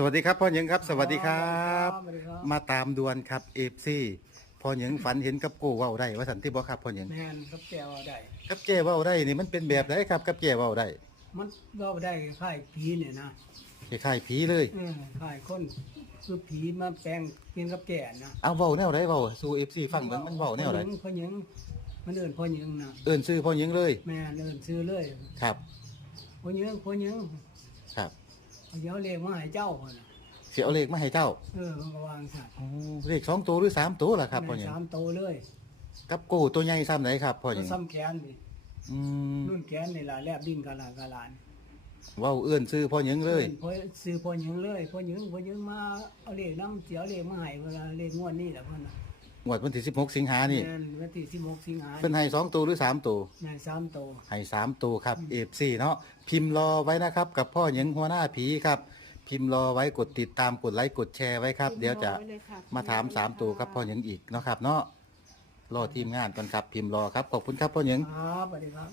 สวัสดีครับพ่อหญิงครับ สวัสดีครับ สวัสดีครับมาตามดวนครับเอฟซีพ่อหญิงฝันเห็นกับกูเว้าได้ว่าสันติบอกครับพ่อหญิงแมนครับแก้วได้ กับเจ้เว้าได้นี่มันเป็นแบบไหนครับกับเจ้เว้าได้มันเว้าได้คล้ายผีเนี่ยนะคล้ายๆผีเลย เออคล้ายคนคือผีมาแปลงเป็นกับแก่นะเอาเว้าแนวไหนเว้าสู่เอฟซีฟังมันมันเว้าแนวไหนพ่อหญิงมันเอินพ่อหญิงนะเอิ้นชื่อพ่อหญิงเลย แม่นเอินซื้อเลยครับพ่อหญิงพ่อหญิงครับ เดี๋ยวเลขมาให้เจ้าพุ่นน่ะเสียเอาเลขมาให้เจ้าเออมันก็วางสัตว์โอ้เลขสองตัวหรือสามตัวล่ะครับพ่อหญิงสามโตเลยกับกูตัวใหญ่ซ้ำไหนครับพ่อหญิงซ้ำแขนนี่อืมนุ่นแขนนี่ล่ะแลบดินกะลากะลานเว้าเอื้อนชื่อพ่อหญิงเลยอิ้นพ่อซื้อพ่อหญิงเลยพ่อหญิงพ่อหญิงมาเอาเลขนำเสียเลขมาให้เวลาเลขงวดนี้แหละเพิ่นน่ะ งวดวันที่16สิงหานี่แม่นวันที่16สิงหาเพิ่นให้สองตัวหรือสามตัวแม่นสามโตให้สามตัวครับเอฟซีเนาะพิมพ์รอไว้นะครับ กับพ่อหญิงหัวหน้าผีครับ พิมพ์รอไว้กดติดตามกดไลค์กดแชร์ไว้ครับ เดี๋ยวจะมาถามสามตัวกับพ่อหญิงอีกเนาะครับ เนาะรอทีมงานก่อนครับพิมพ์รอครับขอบคุณครับพ่อหญิง ครับสวัสดีครับ